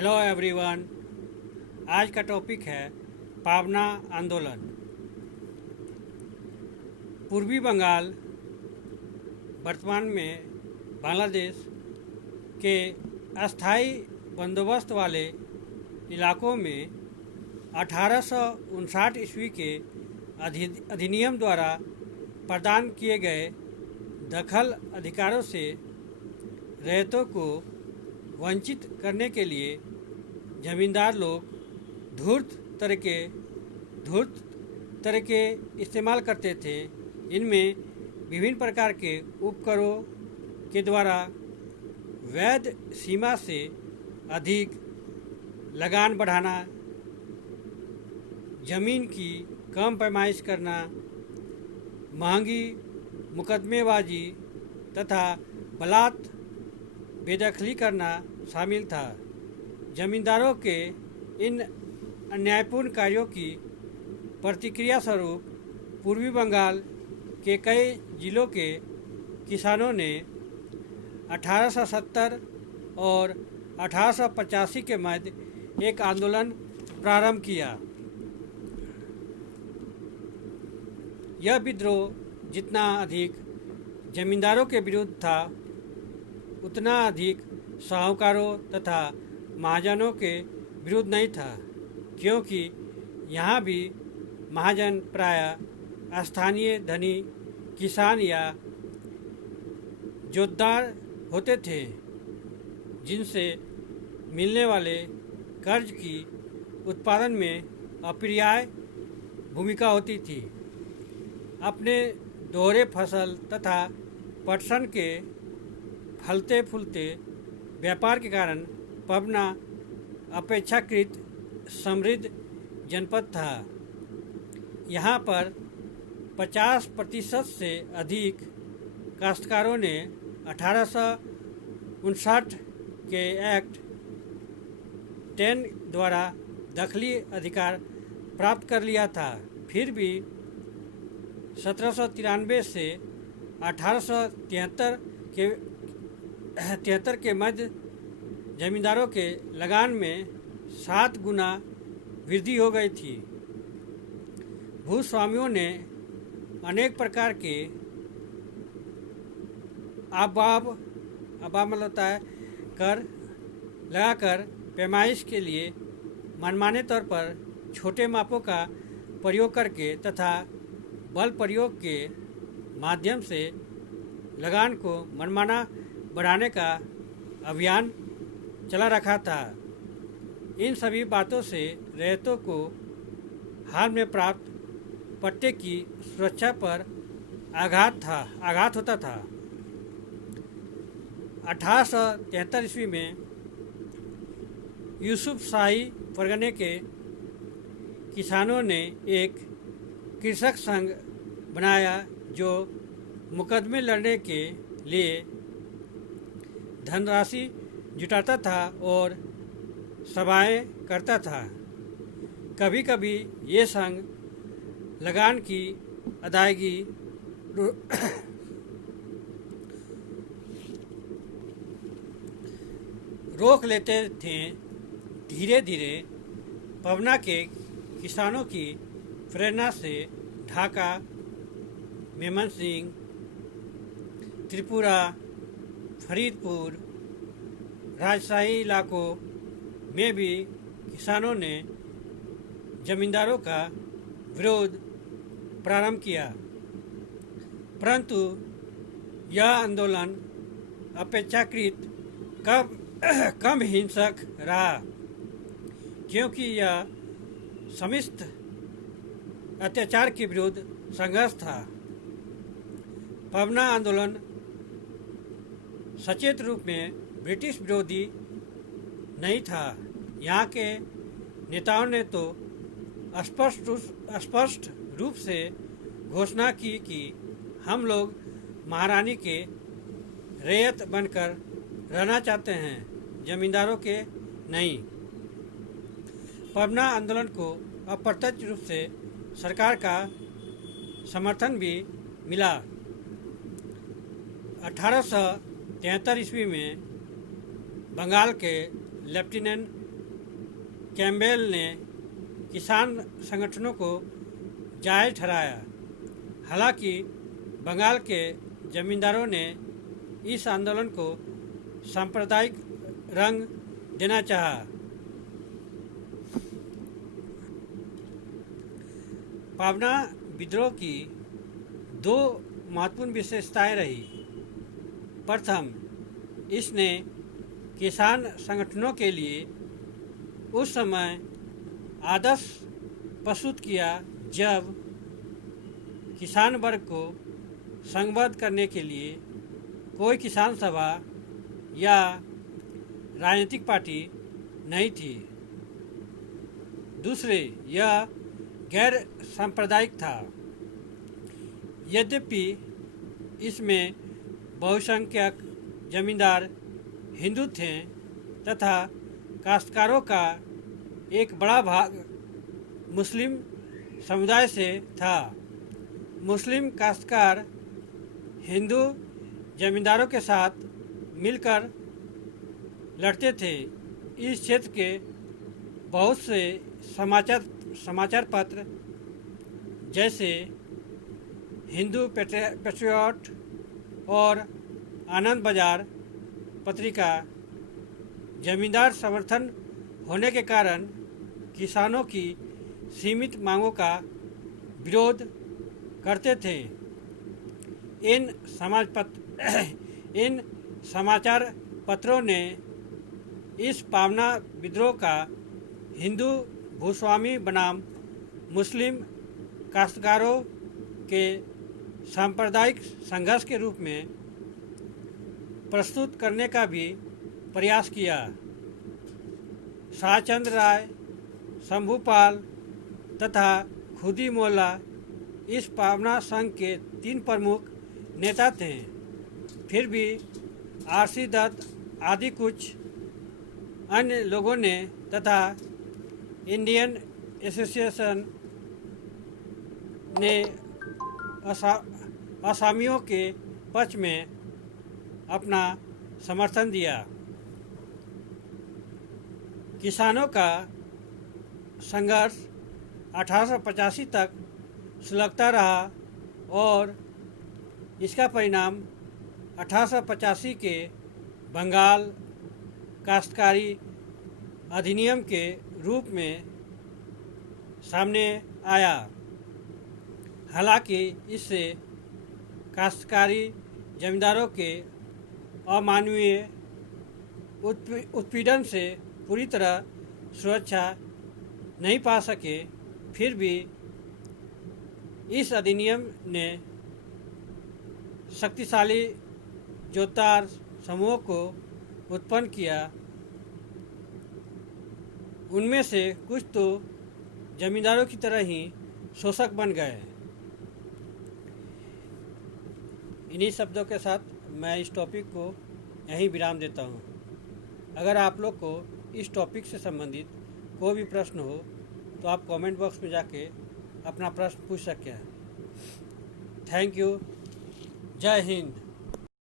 Hello everyone. आज का topic है पावना आंदोलन। पूर्वी बंगाल वर्तमान में बांग्लादेश के अस्थाई बंदोबस्त वाले इलाकों में 1859 ईस्वी के अधिनियम द्वारा प्रदान किए गए दखल अधिकारों से रैयतों को वंचित करने के लिए जमींदार लोग धूर्त तरीके इस्तेमाल करते थे। इनमें विभिन्न प्रकार के उपकरों के द्वारा वैध सीमा से अधिक लगान बढ़ाना, जमीन की कम पैमाइश करना, महंगी मुकदमेबाजी तथा बलात् बेदखली करना शामिल था। जमींदारों के इन अन्यायपूर्ण कार्यों की प्रतिक्रिया स्वरूप पूर्वी बंगाल के कई जिलों के किसानों ने 1870 और 1885 के मध्य एक आंदोलन प्रारंभ किया। यह विद्रोह जितना अधिक जमींदारों के विरुद्ध था, उतना अधिक साहूकारों तथा महाजनों के विरुद्ध नहीं था, क्योंकि यहाँ भी महाजन प्रायः स्थानीय धनी किसान या जोतदार होते थे, जिनसे मिलने वाले कर्ज की उत्पादन में अपरिहार्य भूमिका होती थी। अपने दोहरे फसल तथा पटसन के फलते फूलते व्यापार के कारण पबना अपेक्षाकृत समृद्ध जनपद था। यहाँ पर 50% से अधिक काश्तकारों ने 1859 के एक्ट 10 द्वारा दखली अधिकार प्राप्त कर लिया था। फिर भी 1793 से 1873 के मध्य जमींदारों के लगान में 7 गुना वृद्धि हो गई थी। भूस्वामियों ने अनेक प्रकार के अबाब मतलब होता है कर लगाकर पैमाइश के लिए मनमाने तौर पर छोटे मापों का प्रयोग करके तथा बल प्रयोग के माध्यम से लगान को मनमाना बढ़ाने का अभियान चला रखा था। इन सभी बातों से रैयतों को हाल में प्राप्त पट्टे की सुरक्षा पर आघात होता था। 1873 ईस्वी में यूसुफ शाही परगने के किसानों ने एक कृषक संघ बनाया, जो मुकदमे लड़ने के लिए धनराशि जुटाता था और सभाएं करता था। कभी कभी ये संघ लगान की अदायगी रोक लेते थे। धीरे धीरे पबना के किसानों की प्रेरणा से ढाका, मेमनसिंह, त्रिपुरा, फरीदपुर, राजशाही इलाकों में भी किसानों ने जमींदारों का विरोध प्रारंभ किया, परंतु यह आंदोलन अपेक्षाकृत कम हिंसक रहा, क्योंकि यह समस्त अत्याचार के विरुद्ध संघर्ष था। पबना आंदोलन सचेत रूप में ब्रिटिश विरोधी नहीं था। यहाँ के नेताओं ने तो स्पष्ट रूप से घोषणा की कि हम लोग महारानी के रैयत बनकर रहना चाहते हैं, जमींदारों के नहीं। पबना आंदोलन को अप्रत्यक्ष रूप से सरकार का समर्थन भी मिला। 1873 ईस्वी में बंगाल के लेफ्टिनेंट कैम्पबेल ने किसान संगठनों को जायज़ ठहराया। हालांकि बंगाल के जमींदारों ने इस आंदोलन को सांप्रदायिक रंग देना चाहा। पावना विद्रोह की दो महत्वपूर्ण विशेषताएं रही। प्रथम, इसने किसान संगठनों के लिए उस समय आदर्श प्रस्तुत किया जब किसान वर्ग को संघबद्ध करने के लिए कोई किसान सभा या राजनीतिक पार्टी नहीं थी। दूसरे, यह गैर सांप्रदायिक था। यद्यपि इसमें बहुसंख्यक जमींदार हिंदू थे तथा काश्तकारों का एक बड़ा भाग मुस्लिम समुदाय से था। मुस्लिम काश्तकार हिंदू जमींदारों के साथ मिलकर लड़ते थे। इस क्षेत्र के बहुत से समाचार पत्र जैसे हिंदू पेट्रियट और आनंद बाजार पत्रिका जमींदार समर्थन होने के कारण किसानों की सीमित मांगों का विरोध करते थे। इन समाचार पत्रों ने इस पावना विद्रोह का हिंदू भूस्वामी बनाम मुस्लिम काश्तकारों के सांप्रदायिक संघर्ष के रूप में प्रस्तुत करने का भी प्रयास किया। शाहचंद्र राय, शंभूपाल तथा खुदी मोल्ला इस पावना संघ के तीन प्रमुख नेता थे। फिर भी आरसी दत्त आदि कुछ अन्य लोगों ने तथा इंडियन एसोसिएशन ने असामियों के पक्ष में अपना समर्थन दिया। किसानों का संघर्ष 1885 तक सुलगता रहा और इसका परिणाम 1885 के बंगाल काश्तकारी अधिनियम के रूप में सामने आया। हालांकि इससे काश्तकारी जमींदारों के अमानवीय उत्पीड़न से पूरी तरह सुरक्षा नहीं पा सके। फिर भी इस अधिनियम ने शक्तिशाली जोतार समूहों को उत्पन्न किया। उनमें से कुछ तो जमींदारों की तरह ही शोषक बन गए। इन्हीं शब्दों के साथ मैं इस टॉपिक को यहीं विराम देता हूँ। अगर आप लोग को इस टॉपिक से संबंधित कोई भी प्रश्न हो तो आप कमेंट बॉक्स में जाके अपना प्रश्न पूछ सकते हैं। Thank you. जय हिंद।